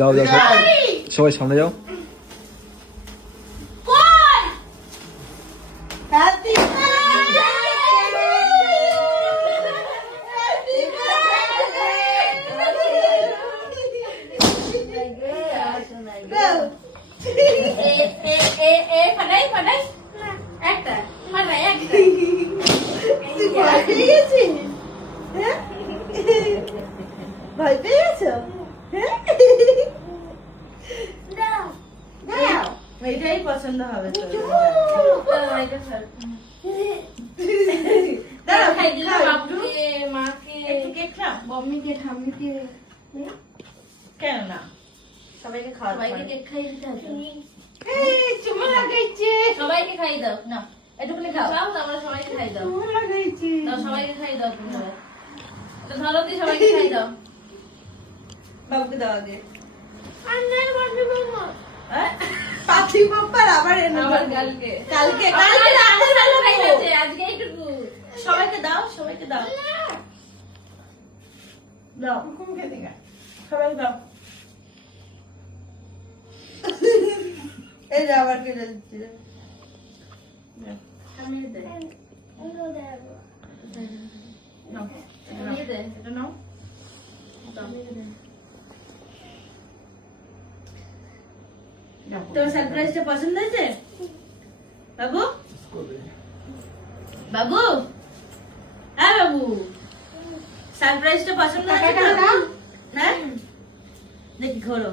যাও যাও সবাই সামনে যাও। ভয় পেয়ে গেছো? এটাই পছন্দ হবে তো। কেন না সবাইকে খাওয়া, সবাইকে কেক খাইয়ে দিতে হবে। চুমা লাগাইছে, সবাইকে খাইয়ে দাও না, এটুকুনি খাও, আমরা সবাইকে খাইয়ে দাও। চুমা লাগাইছে, দাও সবাইকে খাইয়ে দাও। তুমি তো ধরো দিয়ে সবাইকে খাইয়ে দাও। বাবুকে দাও আগে। পাখি বাপ্পার আবার কালকে কালকে আজকে একটু সবাইকে দাও, সবাইকে দাও দাও সবাই দাও। এই যে আবার কেটে দিচ্ছি। এটা নাও। তোমার সারপ্রাইজটা পছন্দ হয়েছে বাবু? বাবু, হ্যাঁ বাবু, সারপ্রাইজটা পছন্দ হয়েছে? হ্যাঁ দেখি ঘোরো।